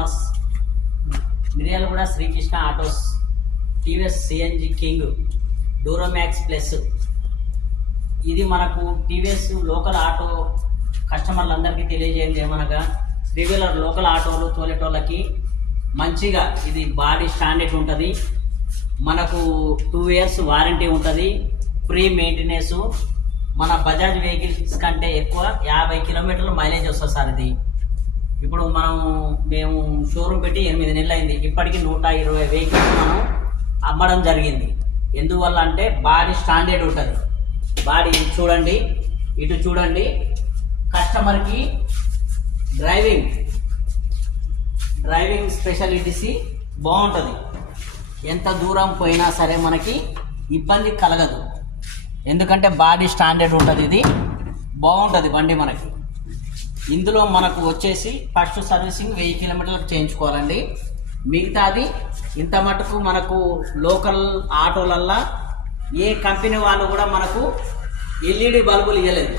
Customers, Miryalaguda Srikrishna autos, TVS CNG King, Duramax Plus. ఇది మనకు TVS local auto కస్టమర్లందరికీ తెలియజేయండి ఏమనగా, 3 వీలర్ లోకల్ ఆటోలు తోలేటోళ్ళకి మంచిగా ఇది బాడీ స్టాండర్డ్ ఉంటుంది. మనకు 2 ఇయర్స్ వారంటీ ఉంటుంది, ఫ్రీ మెయింటెనెన్స్. మన బజాజ్ వెహికల్స్ కంటే ఎక్కువ 50 కిలోమీటర్ల మైలేజ్ వస్తుంది సార్. ఇది ఇప్పుడు మేము షోరూమ్ పెట్టి 8 నెలలు అయింది. ఇప్పటికీ 120 వెహికల్స్ మనం అమ్మడం జరిగింది. ఎందువల్ల అంటే బాడీ స్టాండర్డ్ ఉంటుంది. బాడీ చూడండి, ఇటు చూడండి. కస్టమర్కి డ్రైవింగ్ స్పెషాలిటీస్ బాగుంటుంది. ఎంత దూరం పోయినా సరే మనకి ఇబ్బంది కలగదు, ఎందుకంటే బాడీ స్టాండర్డ్ ఉంటుంది. ఇది బాగుంటుంది బండి మనకి. ఇందులో మనకు వచ్చేసి ఫస్ట్ సర్వీసింగ్ 1000 కిలోమీటర్లకు చేయించుకోవాలండి. మిగతాది ఇంత మటుకు మనకు లోకల్ ఆటోలల్లా ఏ కంపెనీ వాళ్ళు కూడా మనకు ఎల్ఈడి బల్బులు ఇవ్వలేదు.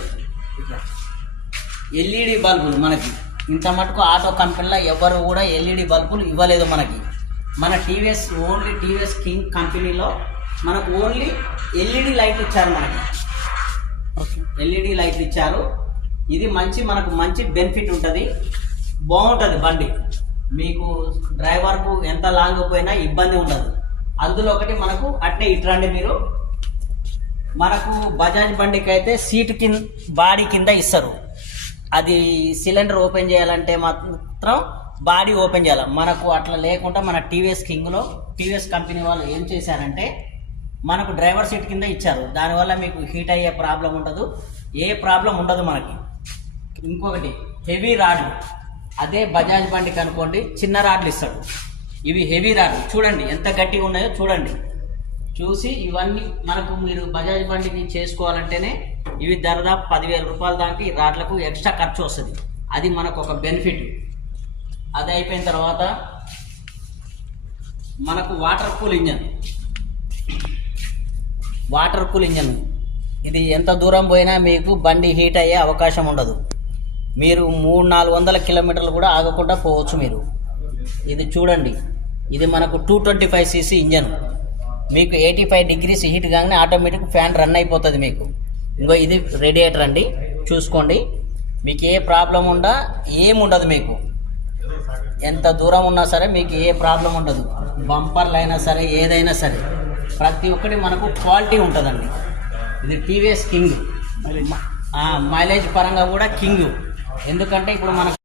ఎల్ఈడి బల్బులు మనకి ఇంత మటుకు ఆటో కంపెనీలో ఎవరు కూడా ఎల్ఈడి బల్బులు ఇవ్వలేదు మనకి. మన టీవీఎస్ ఓన్లీ టీవీఎస్ కింగ్ కంపెనీలో మనకు ఓన్లీ ఎల్ఈడి లైట్లు ఇచ్చారు. మనకి ఎల్ఈడి లైట్లు ఇచ్చారు. ఇది మనకు మంచి బెనిఫిట్ ఉంటుంది, బాగుంటుంది బండి. మీకు డ్రైవర్కు ఎంత లాంగ్ పోయినా ఇబ్బంది ఉండదు. అందులో ఒకటి మనకు అట్నే ఇట్రండి మీరు. మనకు బజాజ్ బండికి అయితే సీటు కింద బాడీ కింద ఇస్తారు. అది సిలిండర్ ఓపెన్ చేయాలంటే మాత్రం బాడీ ఓపెన్ చేయాలి. మనకు అట్లా లేకుండా మన టీవీఎస్ కింగ్లో టీవీఎస్ కంపెనీ వాళ్ళు ఏం చేశారంటే మనకు డ్రైవర్ సీట్ కింద ఇచ్చారు. దానివల్ల మీకు హీట్ అయ్యే ప్రాబ్లం ఉండదు, ఏ ప్రాబ్లం ఉండదు మనకి. ఇంకొకటి హెవీ రాడ్లు, అదే బజాజ్ బండికి అనుకోండి చిన్న రాడ్లు ఇస్తాడు. ఇవి హెవీ రాడ్లు చూడండి ఎంత గట్టిగా ఉన్నాయో చూడండి. చూసి ఇవన్నీ మనకు మీరు బజాజ్ బండికి చేసుకోవాలంటేనే ఇవి దాదాపు 10,000 రూపాయల దాకా ఈ రాడ్లకు ఎక్స్ట్రా ఖర్చు వస్తుంది. అది మనకు ఒక బెనిఫిట్. అది అయిపోయిన తర్వాత మనకు వాటర్ కూల్ ఇంజన్. ఇది ఎంత దూరం పోయినా మీకు బండి హీట్ అయ్యే అవకాశం ఉండదు. మీరు 300-400 కిలోమీటర్లు కూడా ఆగకుండా పోవచ్చు మీరు. ఇది చూడండి, ఇది మనకు 225cc ఇంజన్. మీకు 85 డిగ్రీస్ హీట్ కాగానే ఆటోమేటిక్ ఫ్యాన్ రన్ అయిపోతుంది మీకు. ఇంకో ఇది రేడియేటర్ అండి, చూసుకోండి. మీకు ఏ ప్రాబ్లం ఏముండదు మీకు. ఎంత దూరం ఉన్నా సరే మీకు ఏ ప్రాబ్లం ఉండదు. బంపర్లు అయినా సరే ఏదైనా సరే ప్రతి ఒక్కటి మనకు క్వాలిటీ ఉంటుందండి. ఇది టీవీఎస్ కింగ్. మైలేజ్ పరంగా కూడా కింగ్. ఎందుకంటే ఇప్పుడు మనకు